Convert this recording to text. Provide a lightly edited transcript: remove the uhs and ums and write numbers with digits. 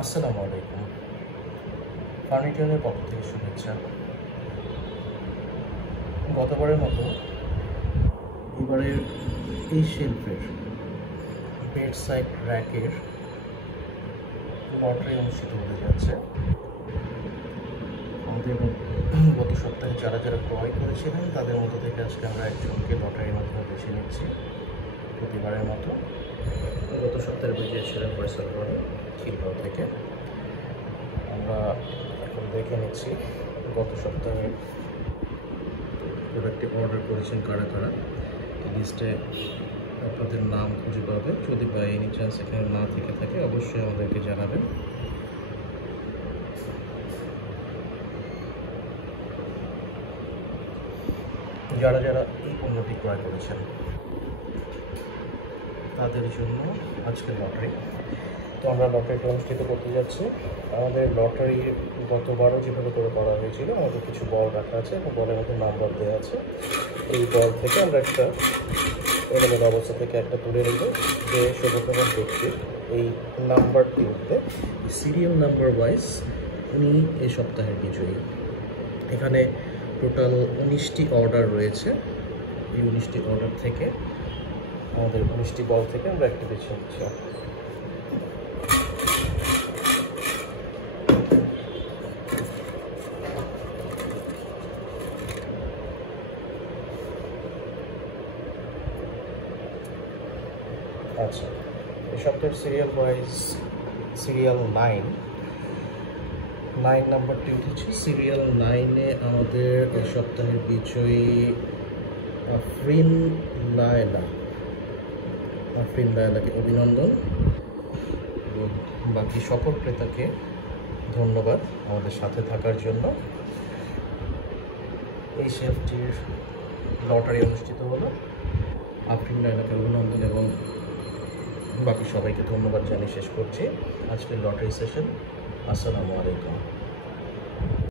আসসালামু আলাইকুম। ফার্নিচারের পক্ষ থেকে শুভেচ্ছা। গতবারের মতো এবারের এই শেলফের বেড সাইড র্যাকের লটারি অনুষ্ঠিত হতে যাচ্ছে। আমাদের গত সপ্তাহে যারা যারা ক্রয় করেছিলেন তাদের মধ্যে থেকে আজকে আমরা একজনকে লটারির মাধ্যমে বেছে নিচ্ছি। প্রতিবারের মতো গত সপ্তাহে বিজয়ী ছিলেন ফয়সাল রনি খিলগাঁও থেকে। আমরা এখন দেখে নিচ্ছি গত সপ্তাহে প্রোডাক্টটি অর্ডার করেছেন কারা কারা। লিস্টে আপনাদের নাম খুঁজে পাবে। যদি বাই এনি চান্স এখানে না থেকে থাকে অবশ্যই আমাদেরকে জানাবেন। যারা যারা এই পণ্যটি ক্রয় করেছেন তাদের জন্য আজকে লটারি। তো আমরা লটারিটা অনুষ্ঠিত করতে যাচ্ছি। আমাদের লটারি গতবারও যেভাবে করে করা হয়েছিল, আমাদের কিছু বল রাখা আছে এবং বলের মধ্যে নাম্বার দেওয়া আছে। এই বল থেকে আমরা একটা এলোমেলো অবস্থা থেকে একটা তুলে নেব, যে সর্বপ্রথম ব্যক্তি এই নাম্বারটি উঠবে সিরিয়াল নাম্বার ওয়াইজ উনি এই সপ্তাহের বিজয়ী। এখানে টোটাল 19টি অর্ডার রয়েছে। এই 19টি অর্ডার থেকে আমাদের 19টি বল থেকে আমরা একটা বেছে নিচ্ছি। আচ্ছা, এই সপ্তাহের সিরিয়াল ওয়াইজ সিরিয়াল 9 নাম্বারটি উঠেছে। সিরিয়াল 9-এ আমাদের এই সপ্তাহের বিজয়ী আফরিন লায়লাকে অভিনন্দন এবং বাকি সকল ক্রেতাকে ধন্যবাদ আমাদের সাথে থাকার জন্য। এই শেলফটির লটারি অনুষ্ঠিত হলো। আফরিন লায়লাকে অভিনন্দন এবং বাকি সবাইকে ধন্যবাদ জানিয়ে শেষ করছি আজকের লটারি সেশন। আসসালামু আলাইকুম।